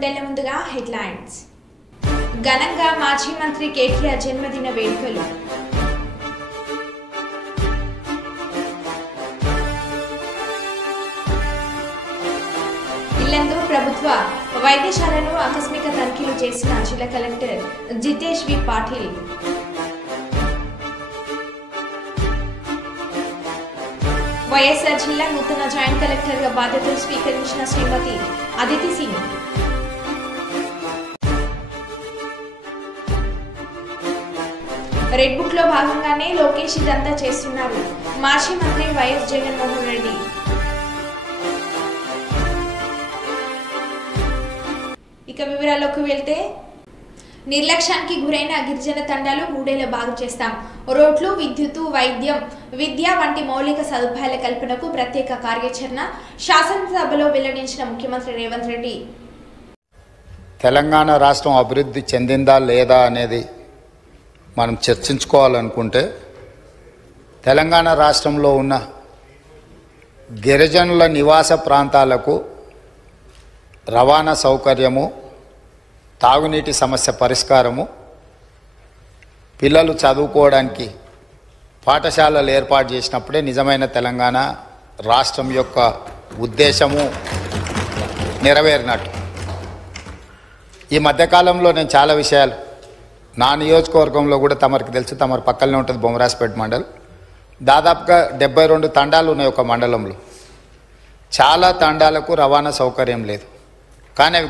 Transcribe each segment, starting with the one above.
బులెటిన్ల ముందుగా హెడ్లైన్స్. ఘనంగా మాజీ మంత్రి కేటీఆర్ జన్మదిన వేడుకలు. ఇల్లందు ప్రభుత్వ వైద్యశాలను ఆకస్మిక తనిఖీలు చేసిన జిల్లా కలెక్టర్ జితేష్ వి పాటిల్. వైఎస్ఆర్ జిల్లా నూతన జాయింట్ కలెక్టర్గా బాధ్యతలు స్వీకరించిన శ్రీమతి అదితి సింగ్. రెడ్ బుక్ లో భాగంగానే లోకేష్ ఇదంతా చేస్తున్నారు. మాజీ మంత్రి వైఎస్ జగన్మోహన్ రెడ్డి. ఇక వివరాల్లోకి వెళ్తే, నిర్లక్ష్యానికి గురైన గిరిజన తండాలు 3 ఏళ్ల బాగు చేస్తాం. రోడ్లు, విద్యుత్తు, వైద్యం, విద్య వంటి మౌలిక సదుపాయాల కల్పనకు ప్రత్యేక కార్యాచరణ శాసనసభలో వెల్లడించిన ముఖ్యమంత్రి రేవంత్ రెడ్డి. తెలంగాణ రాష్ట్రం అభివృద్ధి చెందిందా లేదా అనేది మనం చర్చించుకోవాలనుకుంటే, తెలంగాణ రాష్ట్రంలో ఉన్న గిరిజనుల నివాస ప్రాంతాలకు రవాణా సౌకర్యము, తాగునీటి సమస్య పరిష్కారము, పిల్లలు చదువుకోవడానికి పాఠశాలలు ఏర్పాటు చేసినప్పుడే నిజమైన తెలంగాణ రాష్ట్రం యొక్క ఉద్దేశము నెరవేరినట్టు. ఈ మధ్యకాలంలో నేను చాలా విషయాలు, నా నియోజకవర్గంలో కూడా తమరికి తెలుసు, తమరి పక్కనే ఉంటుంది బొమ్మరాజ్పేట మండలం. దాదాపుగా 72 తండాలు ఉన్నాయి ఒక మండలంలో. చాలా తండాలకు రవాణా సౌకర్యం లేదు, కానీ అవి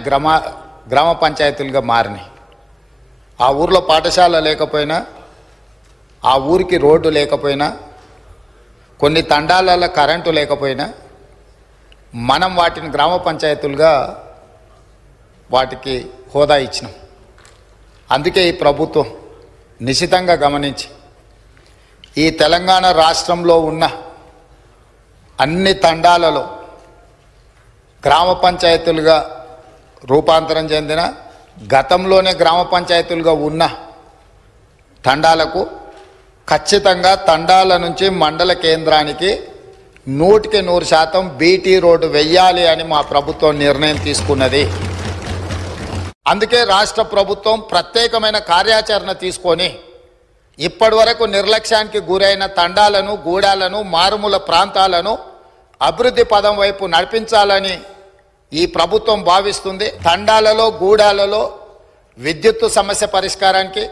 గ్రామ పంచాయతీలుగా మారినాయి. ఆ ఊర్లో పాఠశాల లేకపోయినా, ఆ ఊరికి రోడ్డు లేకపోయినా, కొన్ని తండాలలో కరెంటు లేకపోయినా మనం వాటిని గ్రామ పంచాయతీలుగా వాటికి హోదా ఇచ్చినాం. అందుకే ఈ ప్రభుత్వం నిశితంగా గమనించి ఈ తెలంగాణ రాష్ట్రంలో ఉన్న అన్ని తండాలలో గ్రామ పంచాయతీలుగా రూపాంతరం చెందిన, గతంలోనే గ్రామ పంచాయతీలుగా ఉన్న తండాలకు ఖచ్చితంగా తండాల నుంచి మండల కేంద్రానికి 100% బీటీ రోడ్డు వెయ్యాలి అని మా ప్రభుత్వం నిర్ణయం తీసుకున్నది. అందుకే రాష్ట్ర ప్రభుత్వం ప్రత్యేకమైన కార్యాచరణ తీసుకొని ఇప్పటి వరకు నిర్లక్ష్యానికి గురైన తండాలను, గూడాలను, మారుమూల ప్రాంతాలను అభివృద్ధి పదం వైపు నడిపించాలని ఈ ప్రభుత్వం భావిస్తుంది. తండాలలో, గూడాలలో విద్యుత్తు సమస్య పరిష్కారానికి,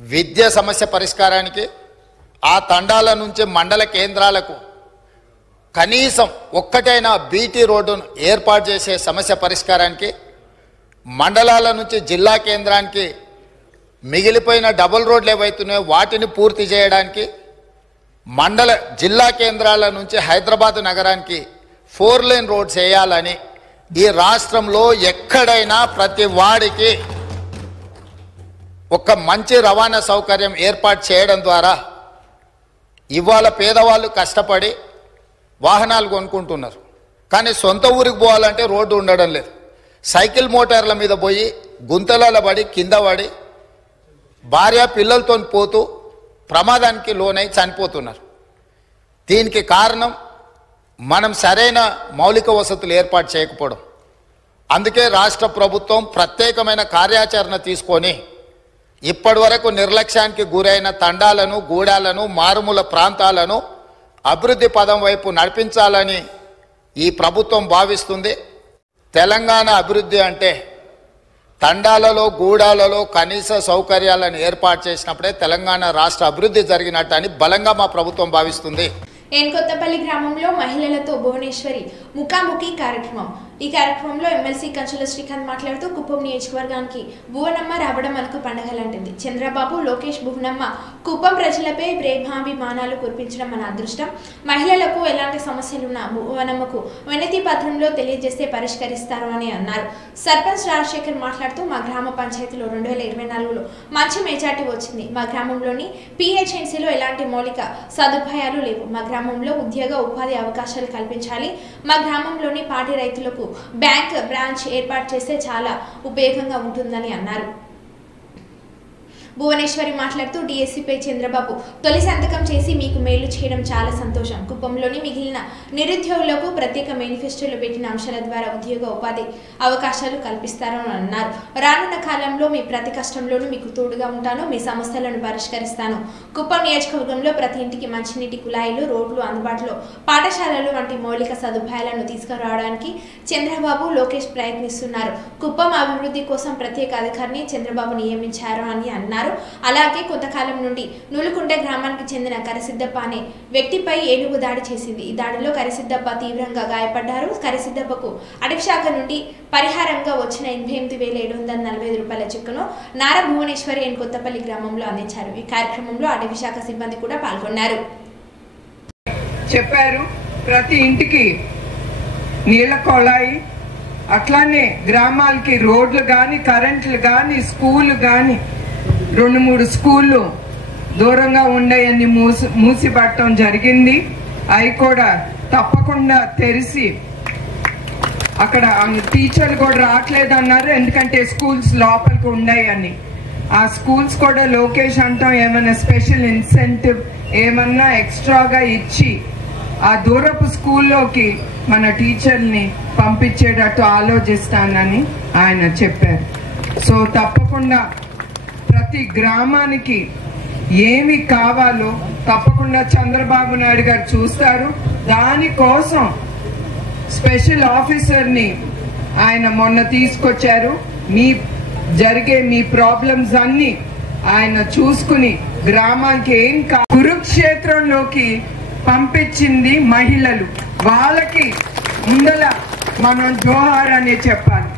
విద్య సమస్య పరిష్కారానికి, ఆ తండాల నుంచి మండల కేంద్రాలకు కనీసం ఒక్కటైనా బీటీ రోడ్డును ఏర్పాటు చేసే సమస్య పరిష్కారానికి, మండలాల నుంచి జిల్లా కేంద్రానికి మిగిలిపోయిన డబుల్ రోడ్లు ఏవైతున్నాయో వాటిని పూర్తి చేయడానికి, జిల్లా కేంద్రాల నుంచి హైదరాబాద్ నగరానికి 4 లేన్ రోడ్స్ వేయాలని ఈ రాష్ట్రంలో ఎక్కడైనా ప్రతి వాడికి ఒక మంచి రవాణా సౌకర్యం ఏర్పాటు చేయడం ద్వారా ఇవాళ పేదవాళ్ళు కష్టపడి వాహనాలు కొనుక్కుంటున్నారు, కానీ సొంత ఊరికి పోవాలంటే రోడ్డు ఉండడం లేదు. సైకిల్ మోటార్ల మీద పోయి గుంతలలో పడి కింద పడి భార్య పిల్లలతో పోతూ ప్రమాదానికి లోనై చనిపోతున్నారు. దీనికి కారణం మనం సరైన మౌలిక వసతులు ఏర్పాటు చేయకపోవడం. అందుకే రాష్ట్ర ప్రభుత్వం ప్రత్యేకమైన కార్యాచరణ తీసుకొని ఇప్పటి వరకు నిర్లక్ష్యానికి గురైన తండాలను, గూడాలను, మారుమూల ప్రాంతాలను అభివృద్ధి పదం వైపు నడిపించాలని ఈ ప్రభుత్వం భావిస్తుంది. తెలంగాణ అభివృద్ధి అంటే తండాలలో, గూడాలలో కనీస సౌకర్యాలను ఏర్పాటు చేసినప్పుడే తెలంగాణ రాష్ట్ర అభివృద్ధి జరిగినట్టు అని బలంగా మా ప్రభుత్వం భావిస్తుంది. కొత్తపల్లి గ్రామంలో మహిళలతో భువనేశ్వరి ముఖాముఖి కార్యక్రమం. ఈ కార్యక్రమంలో ఎమ్మెల్సీ కంచుల శ్రీకాంత్ మాట్లాడుతూ కుప్పం నియోజకవర్గానికి భువనమ్మ రావడం మనకు పండగలాంటిది. చంద్రబాబు, లోకేష్ భువనమ్మ కుప్పం ప్రజలపై ప్రేమాభిమానాలు కురిపించడం మన అదృష్టం. మహిళలకు ఎలాంటి సమస్యలున్నా భువనమ్మకు వినతి పత్రంలో తెలియజేస్తే పరిష్కరిస్తారు అని అన్నారు. సర్పంచ్ రాజశేఖర్ మాట్లాడుతూ మా గ్రామ పంచాయతీలో 2024లో మంచి మెజార్టీ వచ్చింది. మా గ్రామంలోని PHNCలో ఎలాంటి మౌలిక సదుపాయాలు లేవు. మా గ్రామంలో ఉద్యోగ ఉపాధి అవకాశాలు కల్పించాలి. మా గ్రామంలోని పాడి రైతులకు బ్యాంక్ బ్రాంచ్ ఏర్పాటు చేస్తే చాలా ఉపయోగంగా ఉంటుందని అన్నారు. భువనేశ్వరి మాట్లాడుతూ డిఎస్సీపై చంద్రబాబు తొలి సంతకం చేసి మీకు మేలు చేయడం చాలా సంతోషం. కుప్పంలోని మిగిలిన నిరుద్యోగులకు ప్రత్యేక మేనిఫెస్టోలో పెట్టిన అంశాల ద్వారా ఉద్యోగ ఉపాధి అవకాశాలు కల్పిస్తారని అన్నారు. రానున్న కాలంలో మీ ప్రతి కష్టంలోనూ మీకు తోడుగా ఉంటాను, మీ సమస్యలను పరిష్కరిస్తాను. కుప్పం నియోజకవర్గంలో ప్రతి ఇంటికి మంచినీటి కుళాయిలు, రోడ్లు అందుబాటులో, పాఠశాలలు వంటి మౌలిక సదుపాయాలను తీసుకురావడానికి చంద్రబాబు, లోకేష్ ప్రయత్నిస్తున్నారు. కుప్పం అభివృద్ధి కోసం ప్రత్యేక అధికారిని చంద్రబాబు నియమించారు అని అన్నారు. అలాగే కొంతకాలం నుండి నూలుకుంట గ్రామానికి చెందిన కరిసిద్దప్ప అనే వ్యక్తిపై ఏనుగు దాడి చేసింది. ఈ దాడిలో కరిసిద్దప్ప తీవ్రంగా గాయపడ్డారు. కరిసిద్దప్పకు అటవీ శాఖ నుండి పరిహారంగా వచ్చిన 88,745 రూపాయల చెక్కును నార భువనేశ్వరి అండ్ కొత్తపల్లి గ్రామంలో అందించారు. ఈ కార్యక్రమంలో అటవీ శాఖ సిబ్బంది కూడా పాల్గొన్నారు. చెప్పారు ప్రతి ఇంటికి నీళ్ళ కొళాయి, అట్లానే గ్రామాలకి రోడ్లు కానీ, కరెంట్లు కానీ, స్కూళ్ళు కానీ 2-3 స్కూళ్ళు దూరంగా ఉండేవన్నీ మూసిపట్టడం జరిగింది. అవి కూడా తప్పకుండా తెరిచి అక్కడ టీచర్లు కూడా రావట్లేదు అన్నారు, ఎందుకంటే స్కూల్స్ లోపలికి ఉన్నాయని. ఆ స్కూల్స్ కూడా లోకేష్ అంటాం ఏమైనా స్పెషల్ ఇన్సెంటివ్ ఏమన్నా ఎక్స్ట్రాగా ఇచ్చి ఆ దూరపు స్కూల్లోకి మన టీచర్ని పంపించేటట్టు ఆలోచిస్తానని ఆయన చెప్పారు. సో తప్పకుండా ప్రతి గ్రామానికి ఏమి కావాలో తప్పకుండా చంద్రబాబు నాయుడు గారు చూస్తారు. దానికోసం స్పెషల్ ఆఫీసర్ని ఆయన మొన్న తీసుకొచ్చారు. జరిగే మీ ప్రాబ్లమ్స్ అన్ని ఆయన చూసుకుని గ్రామానికి ఏం కురుక్షేత్రంలోకి పంపించింది మహిళలు. వాళ్ళకి ముందల మనం జోహార్ అనే చెప్పాలి.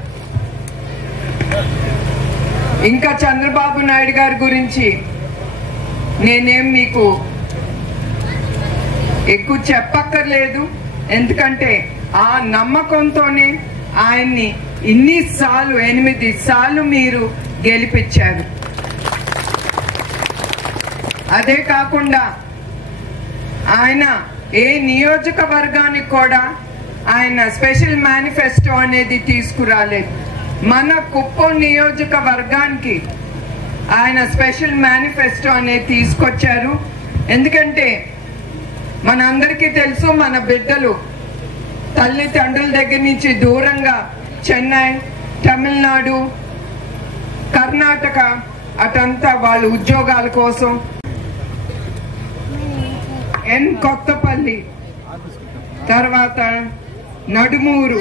ఇంకా చంద్రబాబు నాయుడు గారి గురించి నేనేం మీకు ఎక్కువ చెప్పక్కర్లేదు, ఎందుకంటే ఆ నమ్మకంతోనే ఆయన్ని ఇన్నిసార్లు 8 సార్లు మీరు గెలిపించారు. అదే కాకుండా ఆయన ఏ నియోజకవర్గానికి కూడా ఆయన స్పెషల్ మేనిఫెస్టో అనేది తీసుకురాలేదు. మన కుప్పం నియోజకవర్గానికి ఆయన స్పెషల్ మేనిఫెస్టో అనేది తీసుకొచ్చారు. ఎందుకంటే మనందరికీ తెలుసు, మన బిడ్డలు తల్లిదండ్రుల దగ్గర నుంచి దూరంగా చెన్నై, తమిళనాడు, కర్ణాటక అటంతా వాళ్ళ ఉద్యోగాల కోసం, కొత్తపల్లి, తర్వాత నడుమూరు,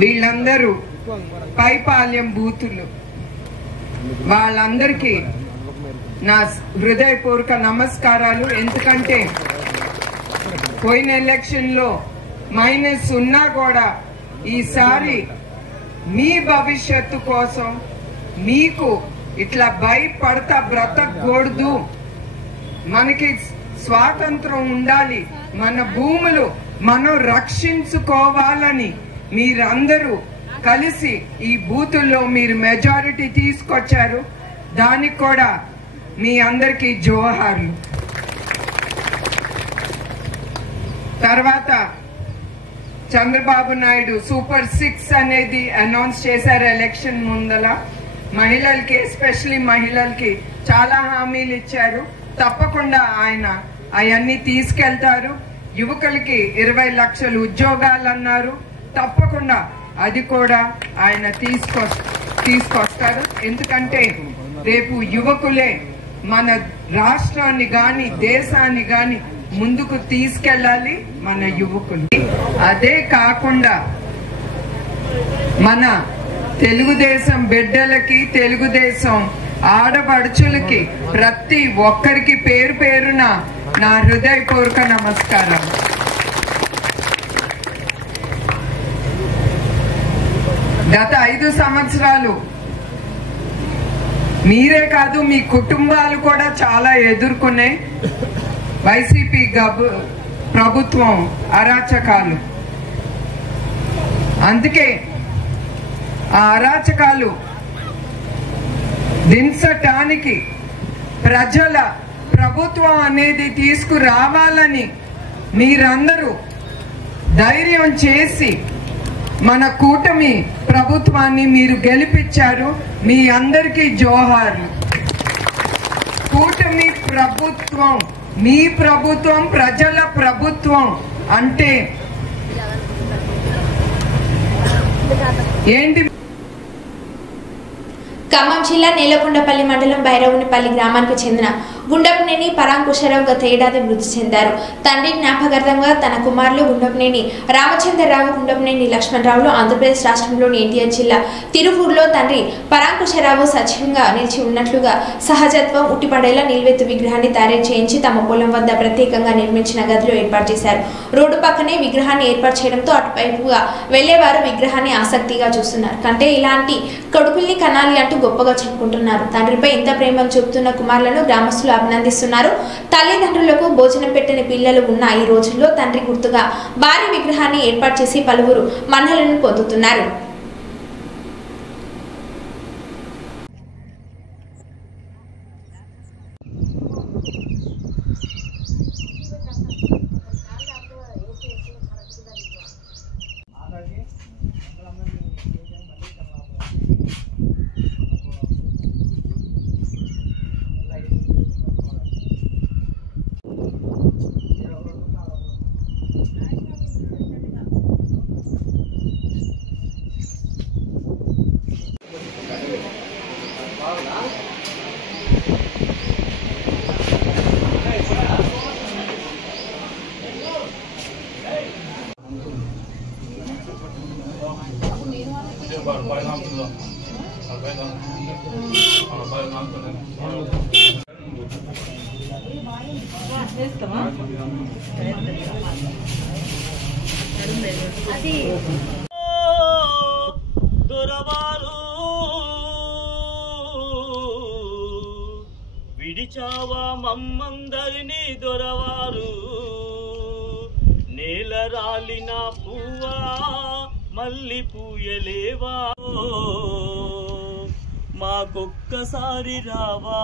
వీళ్ళందరూ పైపాలెం బూతులు, వాళ్ళందరికీ నా హృదయపూర్వక నమస్కారాలు. ఎందుకంటే పోయిన ఎలక్షన్లో మైనస్ ఉన్నా కూడా ఈసారి మీ భవిష్యత్తు కోసం మీకు ఇట్లా భయపడతా బ్రతకూడదు, మనకి స్వాతంత్రం ఉండాలి, మన భూములు మనం రక్షించుకోవాలని మీరందరూ కలిసి ఈ బూతుల్లో మీరు మెజారిటీ తీసుకొచ్చారు. దానికి కూడా మీ అందరికీ జోహార్లు. తర్వాత చంద్రబాబు నాయుడు సూపర్ 6 అనేది అనౌన్స్ చేశారు ఎలక్షన్ ముందల. మహిళలకి, ఎస్పెషలీ మహిళలకి చాలా హామీలు ఇచ్చారు. తప్పకుండా ఆయన అవన్నీ తీసుకెళ్తారు. యువకులకి 20 లక్షల ఉద్యోగాలు అన్నారు. తప్పకుండా అది కూడా ఆయన తీసుకొస్తారు. ఎందుకంటే రేపు యువకులే మన రాష్ట్రాన్ని గాని దేశాన్ని గాని ముందుకు తీసుకెళ్ళాలి, మన యువకులు. అదే కాకుండా మన తెలుగుదేశం బిడ్డలకి, తెలుగుదేశం ఆడపడుచులకి ప్రతి ఒక్కరికి పేరు పేరున నా హృదయపూర్వక నమస్కారం. గత 5 సంవత్సరాలు మీరే కాదు, మీ కుటుంబాలు కూడా చాలా ఎదుర్కొన్నాయి వైసీపీ ప్రభుత్వం అరాచకాలు. అందుకే ఆ అరాచకాలు దించటానికి ప్రజల ప్రభుత్వం అనేది తీసుకురావాలని మీరందరూ ధైర్యం చేసి మన కూటమి ప్రభుత్వాన్ని మీరు గెలిపించారు. మీ అందరికీ జోహార్లు. కూటమి ప్రభుత్వం, మీ ప్రభుత్వం, ప్రజల ప్రభుత్వం అంటే ఏంటి? ఖమ్మం జిల్లా నేలకొండపల్లి మండలం భైరవునిపల్లి గ్రామానికి చెందిన గుండపునేని పరాంకుశరావు గత ఏడాది మృతి చెందారు. తండ్రి జ్ఞాపకార్థంగా తన కుమారులు గుండపునేని రామచంద్రరావు, గుండపునేని లక్ష్మణరావులు ఆంధ్రప్రదేశ్ రాష్ట్రంలోని ఎన్టీఆర్ జిల్లా తిరువూరులో తండ్రి పరాంకుశరావు సజీవంగా నిలిచి ఉన్నట్లుగా సహజత్వం ఉట్టిపడేలా నిల్వెత్తు విగ్రహాన్ని తయారు చేయించి తమ పొలం వద్ద ప్రత్యేకంగా నిర్మించిన గదిలో ఏర్పాటు చేశారు. రోడ్డు పక్కనే విగ్రహాన్ని ఏర్పాటు చేయడంతో అటువైపుగా వెళ్లేవారు విగ్రహాన్ని ఆసక్తిగా చూస్తున్నారు. కంటే ఇలాంటి కొడుకుల్ని కనాలి అంటూ గొప్పగా చెప్పుకుంటున్నారు. తండ్రిపై ఇంత ప్రేమను చూపుతున్న కుమారులను గ్రామస్తులు అభినందిస్తున్నారు. తల్లిదండ్రులకు భోజనం పెట్టని పిల్లలు ఉన్న ఈ రోజుల్లో తండ్రి గుర్తుగా భారీ విగ్రహాన్ని ఏర్పాటు చేసి పలువురు మన్ననలను పొందుతున్నారు. దొరవారు విడిచావా మమ్మందరినీ దొరవారు, నేల రాలిన పువ్వా మల్లి పూయలేవా, మాకొక్కసారి రావా,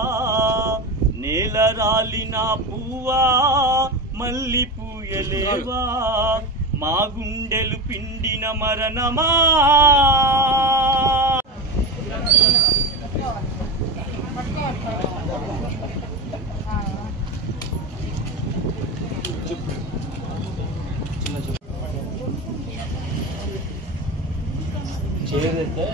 నేల రాలిన పువ్వా మల్లి పూయలేవా, మా గుండెలు పిండిన మరణమా. చేయదైతే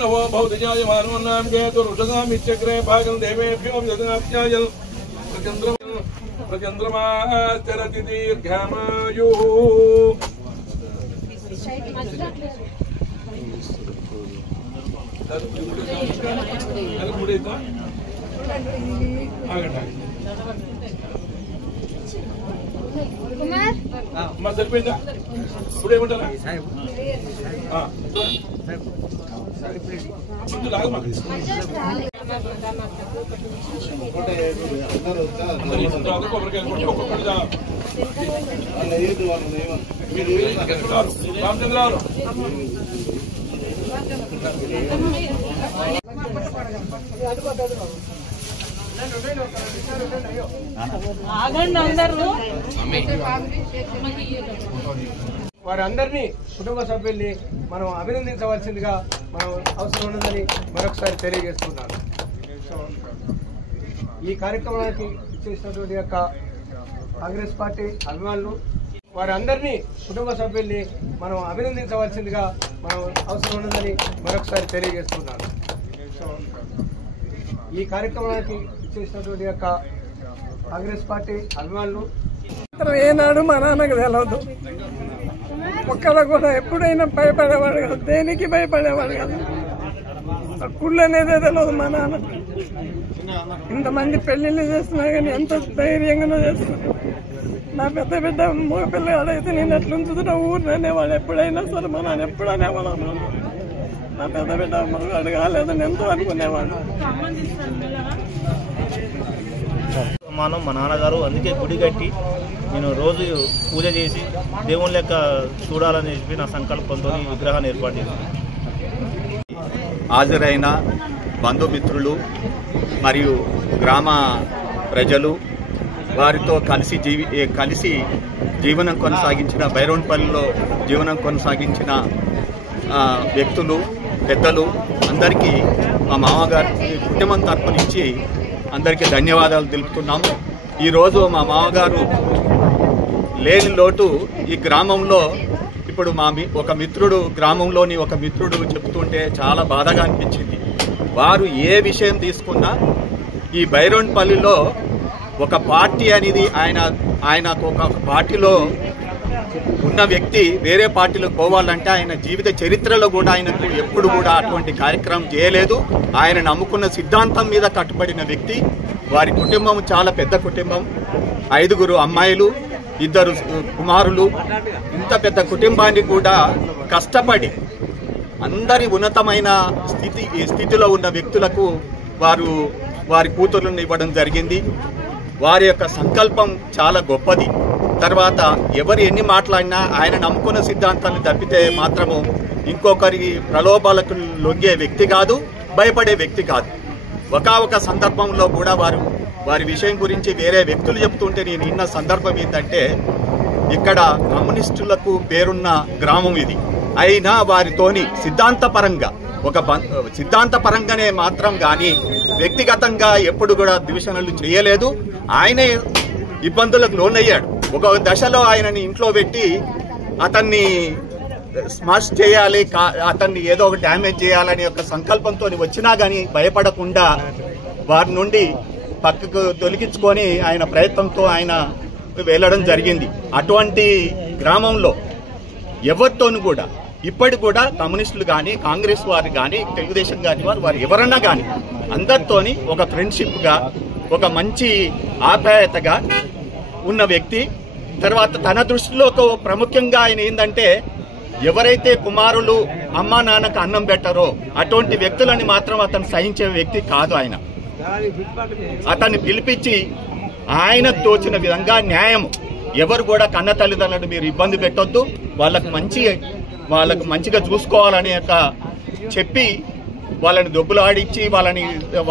नमो भौतिजाय मानवनाम केतु रुषसामित्यग्रे भागं देवेभ्यो यज्ञाप्यायं प्रचन्द्रमाश्चरति दीर्घामायुः అమ్మా సరిపోయిందా? ఇప్పుడు ఏమంటారా? రామచంద్రరావు వారందరినీ కుటుంబ సభ్యుల్ని మనం అభినందించవలసిందిగా మనం అవసరం ఉన్నదని మరొకసారి తెలియజేస్తున్నాను. ఈ కార్యక్రమానికి చేసినటువంటి యొక్క కాంగ్రెస్ పార్టీ అభిమానులు వారందరినీ కుటుంబ సభ్యుల్ని మనం అభినందించవలసిందిగా మనం అవసరం ఉన్నదని మరొకసారి తెలియజేస్తున్నాను. ఈ కార్యక్రమానికి చేసినటువంటి యొక్క కాంగ్రెస్ పార్టీ అభిమానులు ఏనాడు మా నాన్నకు తెలియదు, ఒక్కళ్ళ కూడా ఎప్పుడైనా భయపడేవాడు కదా, దేనికి భయపడేవాడు కదా, కుళ్ళు అనేదే తెలియదు మా నాన్న. ఇంతమంది పెళ్లిళ్ళు చేస్తున్నా కానీ ఎంత ధైర్యంగానో చేస్తున్నాడు. నా పెద్ద బిడ్డ మూగ పిల్లగాడైతే నేను ఎట్లా ఉంచుతున్నా ఊరిని అనేవాడు ఎప్పుడైనా సరే, మా నాన్న ఎప్పుడు అనేవాడు. నా పెద్ద బిడ్డ మగవాడు కాలేదని ఎంతో అనుకునేవాడు. సమానం మా నాన్నగారు. అందుకే గుడి కట్టి నేను రోజు పూజ చేసి దేవుని లెక్క చూడాలని చెప్పి నా సంకల్పంతో ఈ విగ్రహాన్ని ఏర్పాటు చేశాను. హాజరైన బంధుమిత్రులు మరియు గ్రామ ప్రజలు, వారితో కలిసి జీవనం కొనసాగించిన బైరోన్పల్లిలో జీవనం కొనసాగించిన వ్యక్తులు, పెద్దలు అందరికీ మా మామగారి కుటుంబం తరపు నుంచి అందరికీ ధన్యవాదాలు తెలుపుతున్నాము. ఈరోజు మా మామగారు లేని లోటు ఈ గ్రామంలో ఇప్పుడు ఒక మిత్రుడు, గ్రామంలోని ఒక మిత్రుడు చెప్తుంటే చాలా బాధగా అనిపించింది. వారు ఏ విషయం తీసుకున్నా ఈ బైరోన్పల్లిలో ఒక పార్టీ అనేది ఆయనకు ఒక పార్టీలో ఉన్న వ్యక్తి వేరే పార్టీలో పోవాలంటే ఆయన జీవిత చరిత్రలో కూడా ఆయనకు ఎప్పుడు కూడా అటువంటి కార్యక్రమం చేయలేదు. ఆయన నమ్ముకున్న సిద్ధాంతం మీద కట్టుబడిన వ్యక్తి. వారి కుటుంబం చాలా పెద్ద కుటుంబం, 5 అమ్మాయిలు, 2 కుమారులు. ఇంత పెద్ద కుటుంబాన్ని కూడా కష్టపడి అందరి ఉన్నతమైన స్థితిలో ఉన్న వ్యక్తులకు వారి కూతుర్లను ఇవ్వడం జరిగింది. వారి యొక్క సంకల్పం చాలా గొప్పది. తర్వాత ఎవరు ఎన్ని మాట్లాడినా ఆయన నమ్ముకున్న సిద్ధాంతాన్ని తప్పితే మాత్రము ఇంకొకరి ప్రలోభాలకు లొంగే వ్యక్తి కాదు, భయపడే వ్యక్తి కాదు. ఒక సందర్భంలో కూడా వారి విషయం గురించి వేరే వ్యక్తులు చెప్తుంటే నేను విన్న సందర్భం ఏంటంటే, ఇక్కడ కమ్యూనిస్టులకు పేరున్న గ్రామం ఇది అయినా వారితోని సిద్ధాంతపరంగానే మాత్రం కానీ వ్యక్తిగతంగా ఎప్పుడు కూడా ద్వేషణలు చేయలేదు. ఆయనే ఇబ్బందులకు లోనయ్యాడు. ఒక దశలో ఆయనని ఇంట్లో పెట్టి అతన్ని స్మాష్ చేయాలి, అతన్ని ఏదో ఒక డ్యామేజ్ చేయాలని ఒక సంకల్పంతో వచ్చినా కానీ భయపడకుండా వారి నుండి పక్కకు తొలగించుకొని ఆయన ప్రయత్నంతో ఆయన వెళ్ళడం జరిగింది. అటువంటి గ్రామంలో ఎవరితోనూ కూడా ఇప్పటికి కూడా కమ్యూనిస్టులు కానీ, కాంగ్రెస్ వారు కానీ, తెలుగుదేశం కానీ వారు ఎవరన్నా కానీ అందరితోని ఒక ఫ్రెండ్షిప్గా, ఒక మంచి ఆప్యాయతగా ఉన్న వ్యక్తి. తర్వాత తన దృష్టిలో ప్రాముఖ్యంగా ఆయన ఏంటంటే, ఎవరైతే కుమారులు అమ్మా నాన్నకు అన్నం పెట్టారో అటువంటి వ్యక్తులని మాత్రం అతను సహించే వ్యక్తి కాదు. అతన్ని పిలిపించి ఆయన తోచిన విధంగా న్యాయం, ఎవరు కూడా కన్న తల్లిదండ్రులను మీరు ఇబ్బంది పెట్టొద్దు, వాళ్ళకు మంచిగా చూసుకోవాలని చెప్పి వాళ్ళని దొబ్బులాడించి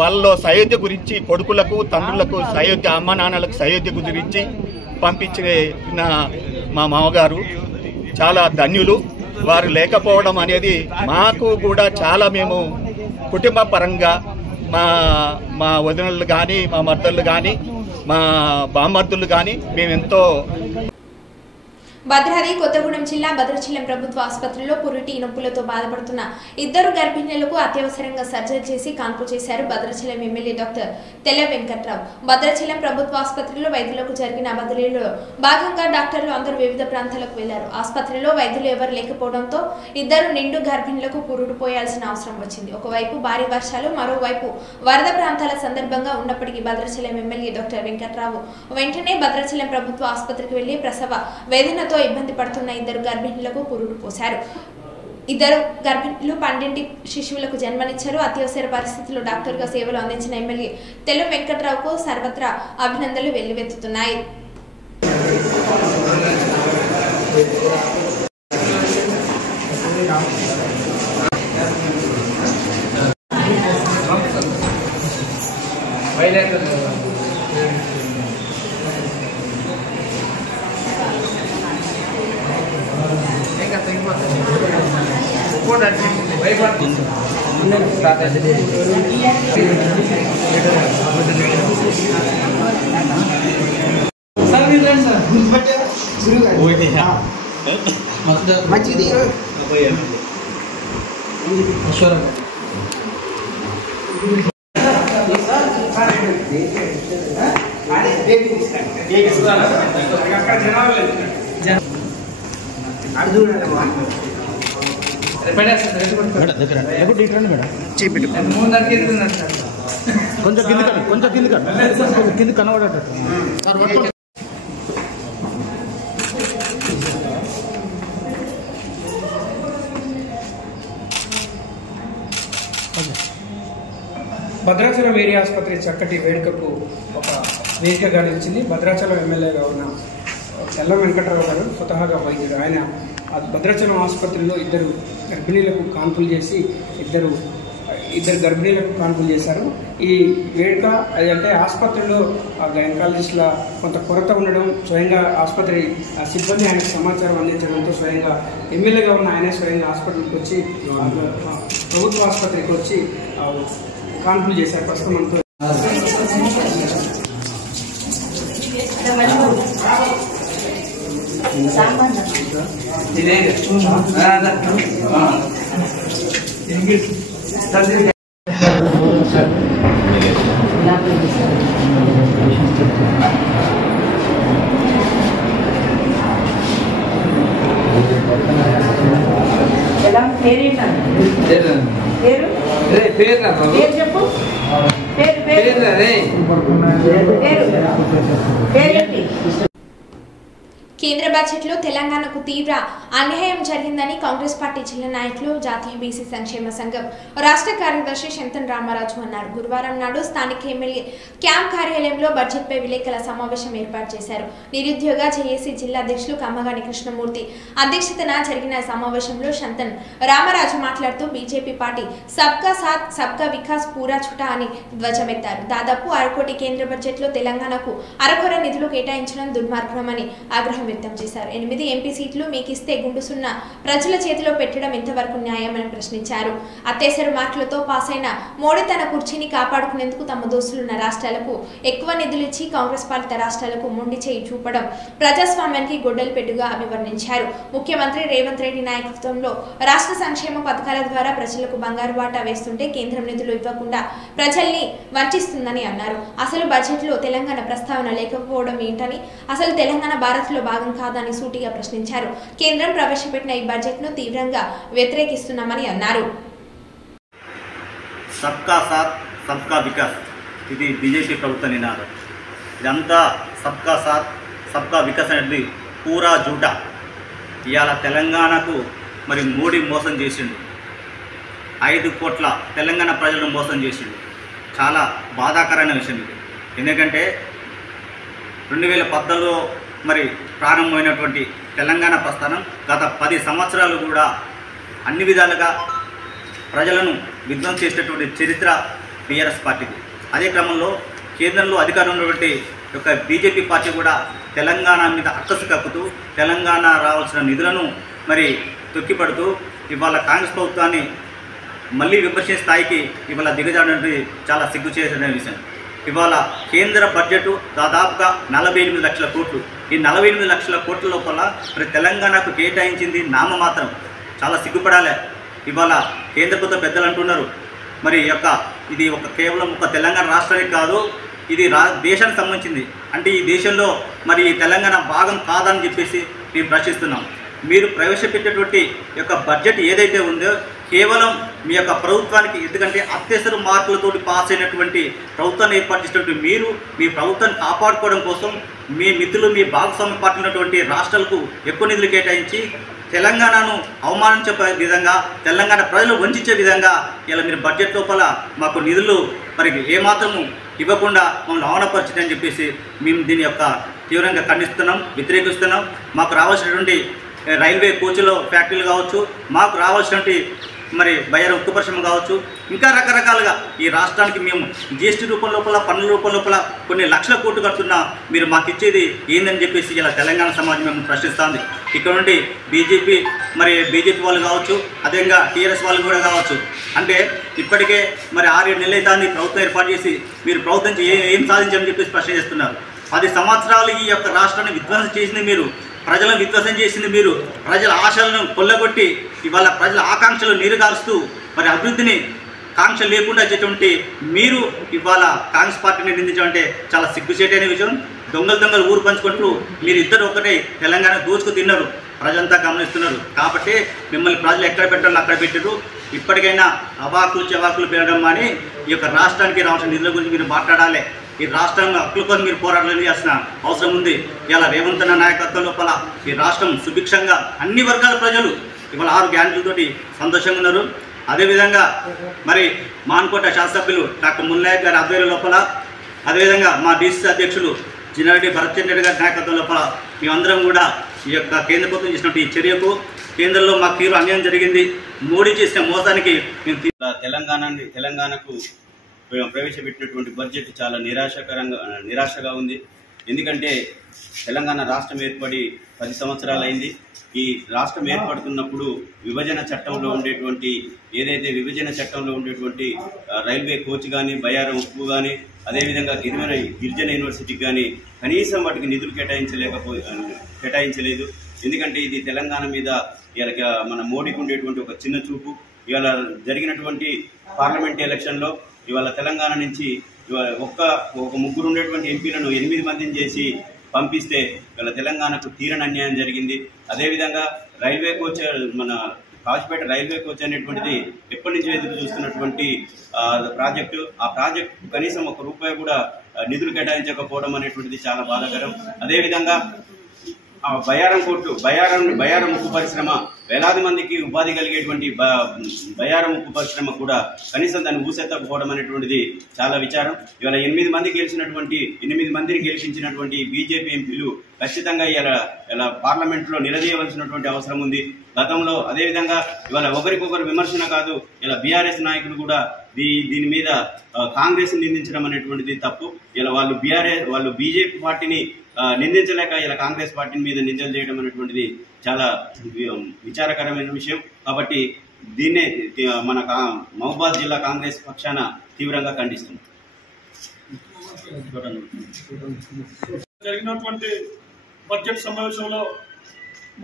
వాళ్ళలో సయోధ్య గురించి కొడుకులకు, తండ్రులకు సయోధ్య, అమ్మ నాన్నలకు సయోధ్య గురించి పంపించిన మా మామగారు చాలా ధన్యులు. వారు లేకపోవడం అనేది మాకు కూడా చాలా, మేము కుటుంబ పరంగా మా వదినలు కానీ, మా మర్దళ్ళు కానీ, మా బామర్దులు కానీ మేమెంతో. భద్రాద్రి కొత్తగూడెం జిల్లా భద్రాచలం ప్రభుత్వ ఆసుపత్రిలో పురిటి నొప్పులతో బాధపడుతున్న 2 గర్భిణులకు అత్యవసరంగా సర్జరీ చేసి కాన్పు చేశారు భద్రాచలం ఎమ్మెల్యే డాక్టర్ తెల్ల వెంకట్రావు. భద్రాచలం ప్రభుత్వ ఆసుపత్రిలో వైద్యులకు జరిగిన బదిలీలో భాగంగా డాక్టర్లు అందరూ వివిధ ప్రాంతాలకు వెళ్లారు. ఆసుపత్రిలో వైద్యులు ఎవరు లేకపోవడంతో 2 నిండు గర్భిణులకు పురుడు పోయాల్సిన అవసరం వచ్చింది. ఒకవైపు భారీ వర్షాలు, మరోవైపు వరద ప్రాంతాల సందర్భంగా ఉన్నప్పటికీ భద్రాచలం ఎమ్మెల్యే డాక్టర్ వెంకట్రావు వెంటనే భద్రాచలం ప్రభుత్వ ఆసుపత్రికి వెళ్లి ప్రసవ వేదనతో ఇబ్బంది పడుతున్న 2 గర్భిణులకు పురుడు పోశారు. 2 గర్భిణులు 12 శిశువులకు జన్మనిచ్చారు. అత్యవసర పరిస్థితుల్లో డాక్టర్గా సేవలు అందించిన ఎమ్మెల్యే తెల్ల వెంకట్రావుకు సర్వత్రా అభినందనలు వెల్లువెత్తుతున్నాయి. మంచిది కొంచెం కింద కనబడేటట్టు. భద్రాచలం ఏరియా ఆసుపత్రి చక్కటి వేడుకకు ఒక వేదికగా నిలిచింది. భద్రాచలం ఎమ్మెల్యేగా ఉన్న ఎల్లం వెంకటరావు గారు స్వతహాగా వైద్యుడు. ఆయన భద్రాచలం ఆసుపత్రిలో ఇద్దరు గర్భిణీలకు కాన్పులు చేసి ఇద్దరు గర్భిణీలకు కాన్పులు చేశారు. ఈ వేడుక అంటే ఆసుపత్రిలో గైనకాలజిస్టుల కొంత కొరత ఉండడం, స్వయంగా ఆసుపత్రి సిబ్బంది ఆయనకు సమాచారం అందించడంతో స్వయంగా ఎమ్మెల్యేగా ఉన్న ఆయనే స్వయంగా హాస్పిటల్కి వచ్చి ప్రభుత్వ ఆసుపత్రికి వచ్చి కాన్పులు చేశారు. ప్రస్తుతం మనతో కేంద్ర బడ్జెట్లో తెలంగాణకు తీవ్ర అన్యాయం జరిగిందని కాంగ్రెస్ పార్టీ జిల్లా నాయకులు జాతీయ బీసీ సంక్షేమ సంఘం రాష్ట్ర కార్యదర్శి శంతన్ రామరాజు అన్నారు. గురువారం నాడు స్థానిక ఎమ్మెల్యే క్యాంప్ కార్యాలయంలో బడ్జెట్పై విలేకరుల సమావేశం ఏర్పాటు చేశారు. నిరుద్యోగ జేఏసీ జిల్లా అధ్యక్షులు కమ్మగాని కృష్ణమూర్తి అధ్యక్షతన జరిగిన సమావేశంలో శంతన్ రామరాజు మాట్లాడుతూ బీజేపీ పార్టీ సబ్కా సాత్ సబ్కా వికాస్ పూరా చుటా అని ధ్వజమెత్తారు. దాదాపు 1 కోటి కేంద్ర బడ్జెట్లో తెలంగాణకు అరకొర నిధులు కేటాయించడం దుర్మార్గమని ఆగ్రహం వ్యక్తం చేశారు. 8 ఎంపీ సీట్లు మీకిస్తే గుండుసున్న ప్రజల చేతిలో పెట్టడం ఎంతవరకు న్యాయమని ప్రశ్నించారు. అత్యవసర మార్కులతో పాస్ అయిన మోడీ తన కుర్చీని కాపాడుకునేందుకు తమ దోస్తులున్న రాష్ట్రాలకు ఎక్కువ నిధులు ఇచ్చి కాంగ్రెస్ పాలిత రాష్ట్రాలకు మొండి చేయి చూపడం ప్రజాస్వామ్యానికి గొడ్డలి పెట్టుగా అభివర్ణించారు. ముఖ్యమంత్రి రేవంత్ రెడ్డి నాయకత్వంలో రాష్ట్ర సంక్షేమ పథకాల ద్వారా ప్రజలకు బంగారు బాట వేస్తుంటే కేంద్రం నిధులు ఇవ్వకుండా ప్రజల్ని వంచిస్తుందని అన్నారు. అసలు బడ్జెట్లో తెలంగాణ ప్రస్తావన లేకపోవడం ఏంటని, అసలు తెలంగాణ భారత్లో భాగం కాదని సూటిగా ప్రశ్నించారు. కేంద్రం ప్రవేశపెట్టిన ఈ బడ్జెట్ను తీవ్రంగా వ్యతిరేకిస్తున్నామని అన్నారు. సబ్కా సాత్ సబ్కా వికాస్ ఇది బీజేపీ ప్రభుత్వ నినాదం. ఇదంతా సబ్కా సాత్ సబ్కా వికాస్ అనేది పూరా జూటా. ఇవాళ తెలంగాణకు మరి మోడీ మోసం చేసిండు. 5 కోట్ల తెలంగాణ ప్రజలను మోసం చేసిండు. చాలా బాధాకరమైన విషయం ఇది. ఎందుకంటే 2014లో మరి ప్రారంభమైనటువంటి తెలంగాణ ప్రస్థానం గత 10 సంవత్సరాలు కూడా అన్ని విధాలుగా ప్రజలను విధ్వంసం చేసేటువంటి చరిత్ర టీఆర్ఎస్ పార్టీది. అదే క్రమంలో కేంద్రంలో అధికారంలో ఉన్నటువంటి యొక్క బీజేపీ పార్టీ కూడా తెలంగాణ మీద అక్కసు కక్కుతూ తెలంగాణ రావాల్సిన నిధులను మరి తొక్కిపడుతూ ఇవాళ కాంగ్రెస్ ప్రభుత్వాన్ని మళ్ళీ విమర్శించే స్థాయికి ఇవాళ దిగజాడడానికి చాలా సిగ్గు చేసిన విషయం. ఇవాళ కేంద్ర బడ్జెట్ దాదాపుగా 48 లక్షల కోట్లు. ఈ 48 లక్షల కోట్ల లోపల మరి తెలంగాణకు కేటాయించింది నామమాత్రం. చాలా సిగ్గుపడాలి. ఇవాళ కేంద్ర ప్రభుత్వ పెద్దలు అంటున్నారు మరి ఇది కేవలం ఒక తెలంగాణ రాష్ట్రానికి కాదు, ఇది దేశానికి సంబంధించింది. అంటే ఈ దేశంలో మరి తెలంగాణ భాగం కాదని చెప్పేసి మేము ప్రశ్నిస్తున్నాం. మీరు ప్రవేశపెట్టేటువంటి యొక్క బడ్జెట్ ఏదైతే ఉందో కేవలం మీ యొక్క ప్రభుత్వానికి, ఎందుకంటే అత్యవసర మార్కులతోటి పాస్ అయినటువంటి ప్రభుత్వాన్ని ఏర్పాటు చేసినటువంటి మీరు మీ ప్రభుత్వాన్ని కాపాడుకోవడం కోసం మీ మిత్రులు మీ భాగస్వామ్య పార్టీ ఉన్నటువంటి రాష్ట్రాలకు ఎక్కువ నిధులు కేటాయించి తెలంగాణను అవమానించే విధంగా, తెలంగాణ ప్రజలు వంచే విధంగా ఇలా మీరు బడ్జెట్ లోపల మాకు నిధులు మరి ఏమాత్రము ఇవ్వకుండా మమ్మల్ని అవమానపరిచిందని చెప్పేసి మేము దీని యొక్క తీవ్రంగా ఖండిస్తున్నాం, వ్యతిరేకిస్తున్నాం. మాకు రావాల్సినటువంటి రైల్వే కోచ్లో ఫ్యాక్టరీలు కావచ్చు, మాకు రావాల్సినటువంటి మరి బయ్యారం ఉక్కు పరిశ్రమ కావచ్చు, ఇంకా రకరకాలుగా ఈ రాష్ట్రానికి మేము జీఎస్టీ రూపం లోపల పన్నుల రూపం లోపల కొన్ని లక్షల కోట్లు కడుతున్నా మీరు మాకు ఇచ్చేది ఏందని చెప్పేసి ఇలా తెలంగాణ సమాజం మేము ప్రశ్నిస్తుంది. ఇక్కడ నుండి బీజేపీ వాళ్ళు కావచ్చు, అదేవిధంగా టీఆర్ఎస్ వాళ్ళు కూడా కావచ్చు. అంటే ఇప్పటికే మరి 6-7 నెలలు అయితే ప్రభుత్వం ఏర్పాటు చేసి మీరు ప్రభుత్వం ఏం సాధించామని చెప్పేసి ప్రశ్న చేస్తున్నారు. 10 సంవత్సరాలు ఈ యొక్క రాష్ట్రాన్ని విధ్వంసం చేసింది మీరు, ప్రజలను విధ్వంసం చేసింది మీరు, ప్రజల ఆశలను కొల్లగొట్టి ఇవాళ ప్రజల ఆకాంక్షలు నీరుగారుస్తూ మరి అభివృద్ధిని కాంక్ష లేకుండా వచ్చేటువంటి మీరు ఇవాళ కాంగ్రెస్ పార్టీని నిందించడం అంటే చాలా సిగ్గుచేటైన విషయం. దొంగలు ఊరు పంచుకుంటూ మీరు ఇద్దరు ఒకటే తెలంగాణ దోచుకు తిన్నారు, ప్రజలంతా గమనిస్తున్నారు. కాబట్టి మిమ్మల్ని ప్రజలు ఎక్కడ పెట్టాలో అక్కడ పెట్టారు. ఇప్పటికైనా అవాకులు చెవాకులు పెరగడం అని ఈ యొక్క రాష్ట్రానికి రావాల్సిన నిధుల గురించి మీరు మాట్లాడాలి. ఈ రాష్ట్రం హక్కుల కోసం మీరు పోరాటాలు చేయాల్సిన అవసరం ఉంది. ఇలా రేవంత్ అన్న నాయకత్వం లోపల ఈ రాష్ట్రం సుభిక్షంగా అన్ని వర్గాల ప్రజలు ఇవాళ 6 గ్యారెంటీలతోటి సంతోషంగా ఉన్నారు. అదేవిధంగా మరి మాన్కోట శాసనసభ్యులు డాక్టర్ ముల్లయ్య గారి ఆధ్వర్యం లోపల అదేవిధంగా మా డీసీ అధ్యక్షులు జిన్నారెడ్డి భరత్చంద్ర రెడ్డి గారి నాయకత్వం లోపల మేమందరం కూడా ఈ యొక్క కేంద్ర ప్రభుత్వం చేసినటువంటి ఈ చర్యకు కేంద్రంలో మాకు తీవ్ర అన్యాయం జరిగింది. మోడీ చేసిన మోసానికి మేము తెలంగాణకు ప్రవేశపెట్టినటువంటి బడ్జెట్ చాలా నిరాశగా ఉంది. ఎందుకంటే తెలంగాణ రాష్ట్రం ఏర్పడి 10 సంవత్సరాలైంది. ఈ రాష్ట్రం ఏర్పడుతున్నప్పుడు విభజన చట్టంలో ఉండేటువంటి రైల్వే కోచ్ కానీ, బయ్యారం ఉక్కు కానీ, అదేవిధంగా గిరిజన యూనివర్సిటీకి కానీ కనీసం వాటికి నిధులు కేటాయించలేదు. ఎందుకంటే ఇది తెలంగాణ మీద ఇవాళ మన మోడీకి ఉండేటువంటి ఒక చిన్న చూపు. ఇవాళ జరిగినటువంటి పార్లమెంట్ ఎలక్షన్లో ఇవాళ తెలంగాణ నుంచి ఒక ముగ్గురు ఉండేటువంటి ఎంపీలను 8 మందిని చేసి పంపిస్తే ఇవాళ తెలంగాణకు తీరని అన్యాయం జరిగింది. అదేవిధంగా రైల్వే కోచ్ మన కాశీపేట రైల్వే కోచ్ అనేటువంటిది ఎప్పటి నుంచో ఎదురు చూస్తున్నటువంటి ప్రాజెక్టు. ఆ ప్రాజెక్టు కనీసం ₹1 కూడా నిధులు కేటాయించకపోవడం అనేటువంటిది చాలా బాధాకరం. అదేవిధంగా బయ్యారం ఉక్కు పరిశ్రమ వేలాది మందికి ఉపాధి కలిగేటువంటి బయ్యారం ఉక్కు పరిశ్రమ కూడా కనీసం దాన్ని ఊసెత్తకపోవడం అనేటువంటిది చాలా విచారం. ఇవాళ 8 మందిని గెలిపించినటువంటి బీజేపీ ఎంపీలు ఖచ్చితంగా ఇలా పార్లమెంట్లో నిలదీయవలసినటువంటి అవసరం ఉంది. గతంలో అదేవిధంగా ఇవాళ ఒకరికొకరు విమర్శన కాదు, ఇలా బీఆర్ఎస్ నాయకులు కూడా దీని మీద కాంగ్రెస్ నిందించడం అనేటువంటిది తప్పు. ఇలా వాళ్ళు బీజేపీ పార్టీని నిందించలేక ఇలా కాంగ్రెస్ పార్టీ మీద నిందలు చేయడం అనేటువంటిది చాలా విచారకరమైన విషయం. కాబట్టి దీన్నే మన మహబూబాద్ జిల్లా కాంగ్రెస్ పక్షాన తీవ్రంగా ఖండిస్తుంది. జరిగినటువంటి బడ్జెట్ సమావేశంలో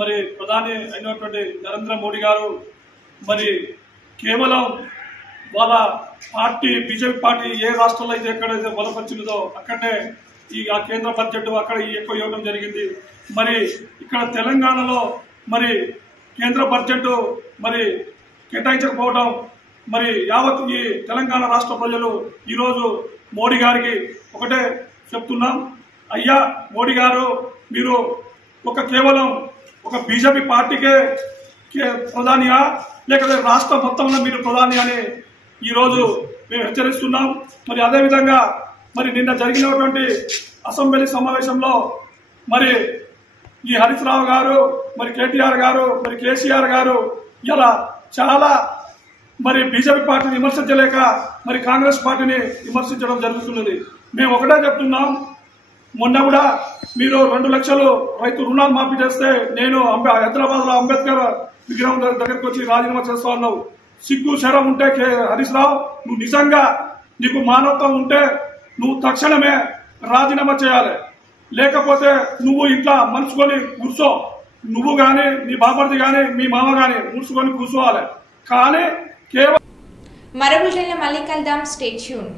మరి ప్రధాని అయినటువంటి నరేంద్ర మోడీ గారు మరి కేవలం వాళ్ళ పార్టీ బీజేపీ పార్టీ ఏ రాష్ట్రంలో అయితే ఎక్కడైతే బలపరిచినదో అక్కడనే ఆ కేంద్ర బడ్జెట్ అక్కడ ఎక్కువ ఇవ్వడం జరిగింది. మరి ఇక్కడ తెలంగాణలో మరి కేంద్ర బడ్జెట్ మరి కేటాయించకపోవడం మరి యావత్ ఈ తెలంగాణ రాష్ట్ర ప్రజలు ఈరోజు మోడీ గారికి ఒకటే చెప్తున్నాం, అయ్యా మోడీ గారు మీరు కేవలం ఒక బీజేపీ పార్టీకే ప్రధానియా లేకపోతే రాష్ట్ర మొత్తంలో మీరు ప్రధాని అని ఈరోజు మేము హెచ్చరిస్తున్నాం. మరి అదేవిధంగా మరి నిన్న జరిగినటువంటి అసెంబ్లీ సమావేశంలో మరి ఈ హరీష్ రావు గారు, మరి కేటీఆర్ గారు, మరి కేసీఆర్ గారు ఇలా చాలా మరి బీజేపీ పార్టీని విమర్శించలేక మరి కాంగ్రెస్ పార్టీని విమర్శించడం జరుగుతున్నది. మేము ఒకటే చెప్తున్నాం, మొన్న కూడా మీరు 2 లక్షలు రైతు రుణాలు మాఫీ చేస్తే నేను హైదరాబాద్ లో అంబేద్కర్ విగ్రహం దగ్గరికి వచ్చి రాజీనామా చేస్తా ఉన్నావు. సిగ్గు శరం ఉంటే హరీష్ రావు, నువ్వు నిజంగా నీకు మానవత్వం ఉంటే నువ్వు తక్షణమే రాజీనామా చేయాలి. లేకపోతే నువ్వు ఇంట్లో మలుచుకొని కూర్చో, నువ్వు గాని నీ బాబర్ది గాని మీ మామ గాని కూర్చుకొని కూర్చోవాలి. కానీ కేవలం మరో బులెటిన్లో మళ్ళీ కలుద్దాం. Stay tune.